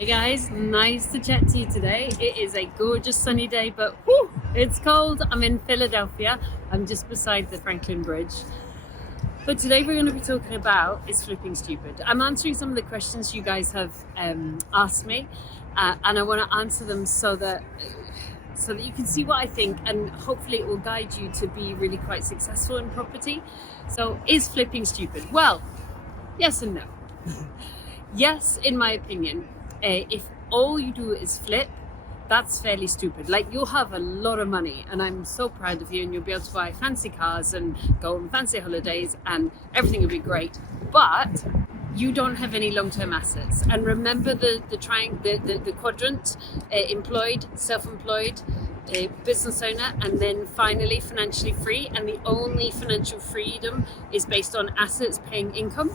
Hey guys, nice to chat to you today. It is a gorgeous sunny day, but whew, it's cold. I'm in Philadelphia. I'm just beside the Franklin Bridge. But today we're going to be talking about is flipping stupid. I'm answering some of the questions you guys have asked me, and I want to answer them so that you can see what I think, and hopefully it will guide you to be really quite successful in property. So, is flipping stupid? Well, yes and no. Yes, in my opinion, if all you do is flip, that's fairly stupid. Like, you'll have a lot of money, and I'm so proud of you, and you'll be able to buy fancy cars and go on fancy holidays, and everything will be great. But you don't have any long-term assets. And remember the quadrant: employed, self-employed, business owner, and then finally financially free. And the only financial freedom is based on assets paying income.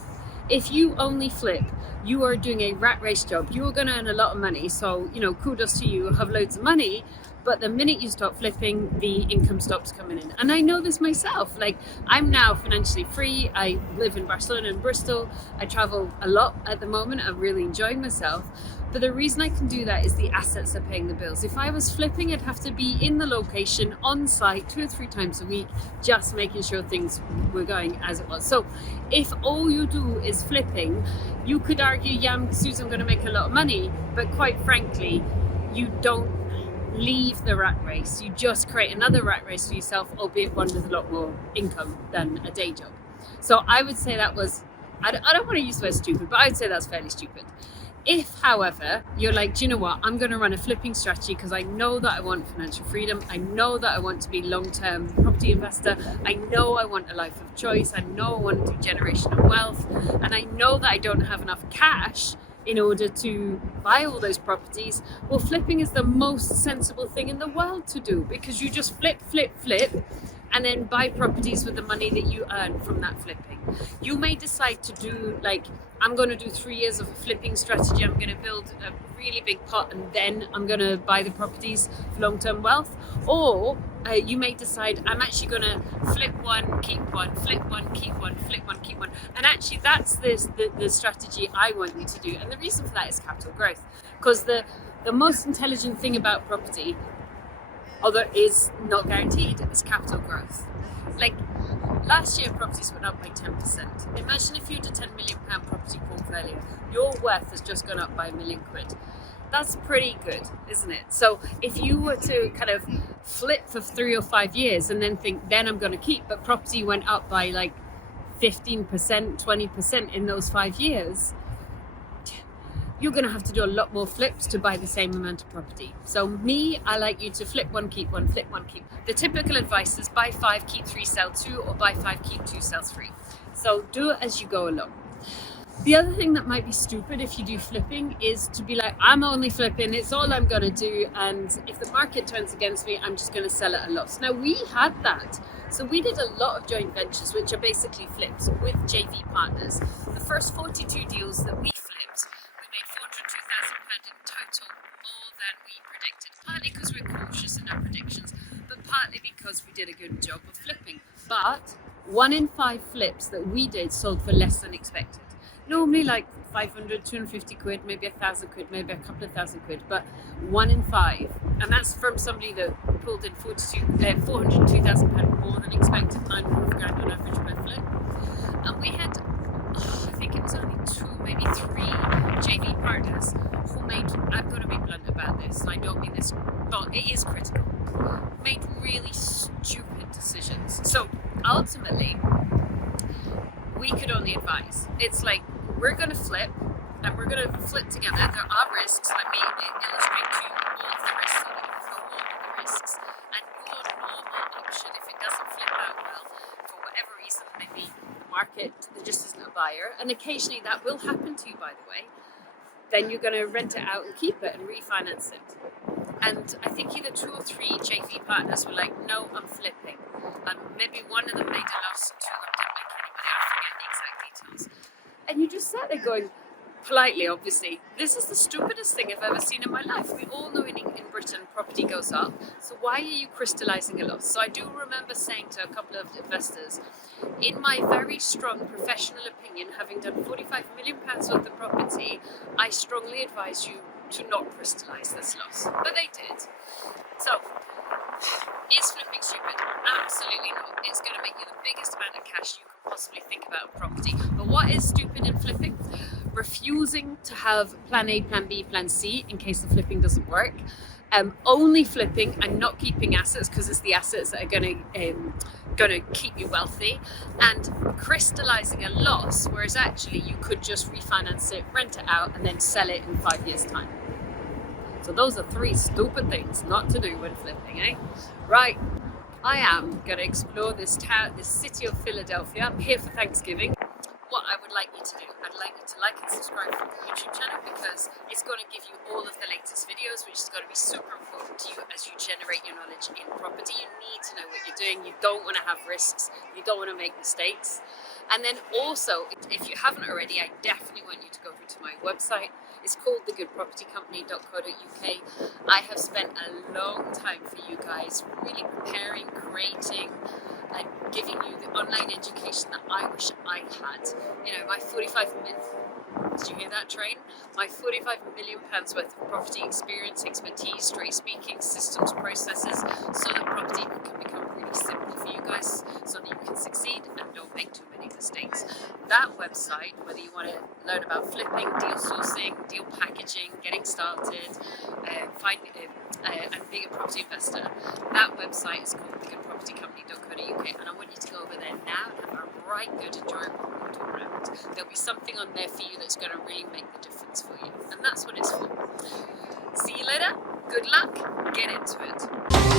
If you only flip, you are doing a rat race job. You are going to earn a lot of money. So, kudos to you, have loads of money. But the minute you stop flipping, the income stops coming in. And I know this myself. Like, I'm now financially free. I live in Barcelona and Bristol. I travel a lot at the moment. I'm really enjoying myself. But the reason I can do that is the assets are paying the bills. If I was flipping, I'd have to be in the location on site 2 or 3 times a week, just making sure things were going as it was. So if all you do is flipping, you could argue, yeah, Susan, I'm going to make a lot of money. But quite frankly, you don't leave the rat race. You just create another rat race for yourself, albeit one with a lot more income than a day job. So I would say that was, I don't want to use the word stupid, but I would say that's fairly stupid. If, however, you're like, do you know what, I'm going to run a flipping strategy because I know that I want financial freedom, I know that I want to be long-term property investor, I know I want a life of choice, I know I want to do generational wealth, and I know that I don't have enough cash in order to buy all those properties, well, flipping is the most sensible thing in the world to do, because you just flip, and then buy properties with the money that you earn from that flipping. You may decide to do, like, I'm going to do 3 years of a flipping strategy. I'm going to build a really big pot, and then I'm going to buy the properties for long-term wealth. Or you may decide, I'm actually going to flip one, keep one, flip one, keep one, flip one, keep one. And actually, that's the strategy I want you to do. And the reason for that is capital growth. Because the most intelligent thing about property, although it is not guaranteed, is capital growth. Like, last year properties went up by 10%. Imagine if you had a £10 million property portfolio, your worth has just gone up by £1 million. That's pretty good, isn't it? So if you were to kind of flip for 3 or 5 years and then think, then I'm going to keep, but property went up by like 15%, 20% in those 5 years, you're going to have to do a lot more flips to buy the same amount of property. So me, I like you to flip one, keep one, flip one, keep. The typical advice is buy 5, keep 3, sell 2, or buy 5, keep 2, sell 3. So do it as you go along. The other thing that might be stupid if you do flipping is to be like, I'm only flipping, it's all I'm going to do, and if the market turns against me, I'm just going to sell at a loss. Now, we had that. So we did a lot of joint ventures, which are basically flips with JV partners. The first 42 deals that we flipped, we made £402,000 in total, more than we predicted. Partly because we're cautious in our predictions, but partly because we did a good job of flipping. But 1 in 5 flips that we did sold for less than expected. Normally like 500, 250 quid, maybe 1,000 quid, maybe a couple of thousand quid, but 1 in 5. And that's from somebody that pulled in £402,000 more than expected, £9,500 on average per flip. And we had, I think it was only 2, maybe 3 JV partners who made, I'm going to be blunt about this, and I don't mean this, but it is critical, made really stupid decisions. So ultimately, we could only advise. It's like, we're going to flip, and we're going to flip together. There are risks. Let me illustrate to you all of the risks, so that you know all of the risks. And your normal option, if it doesn't flip out well, for whatever reason, maybe the market, there just isn't a buyer, and occasionally that will happen to you, by the way, then you're going to rent it out and keep it and refinance it. And I think either 2 or 3 JV partners were like, no, I'm flipping. And maybe one of them made a loss, 2 of them didn't make any money. I forget the exact details. And you just sat there going, politely, obviously, this is the stupidest thing I've ever seen in my life. We all know in Britain property goes up, so why are you crystallising a loss? So I do remember saying to a couple of investors, in my very strong professional opinion, having done £45 million worth of property, I strongly advise you to not crystallize this loss, but they did. So, is flipping stupid? Absolutely not. It's going to make you the biggest amount of cash you can possibly think about in property. But what is stupid in flipping? Refusing to have plan A, plan B, plan C in case the flipping doesn't work. Only flipping and not keeping assets because it's the assets that are going to keep you wealthy, and crystallizing a loss, whereas actually you could just refinance it, rent it out, and then sell it in 5 years' time. So those are 3 stupid things not to do when flipping, eh? Right, I am going to explore this town, this city of Philadelphia. I'm here for Thanksgiving. What I would like you to do, I'd like you to like and subscribe to the YouTube channel because it's going to give you all of the latest videos, which is going to be super important to you as you generate your knowledge in property. You need to know what you're doing. You don't want to have risks. You don't want to make mistakes. And then also, if you haven't already, I definitely want you to go over to my website. It's called thegoodpropertycompany.co.uk. I have spent a long time for you guys, really preparing, creating, and giving you the online education that I wish I had. You know, my 45 million, did you hear that train? My 45 million pounds worth of property experience, expertise, straight speaking, systems, processes, so that property can become really simple for you guys, so that you can succeed and don't make too many mistakes. That website, whether you want to learn about flipping, deal sourcing, deal packaging, getting started, and being a property investor, that website is called thegoodpropertycompany.co.uk, and I want you to go over there now and have a right good enjoyable walk around. There'll be something on there for you that's going to really make the difference for you, and that's what it's for. See you later, good luck, get into it.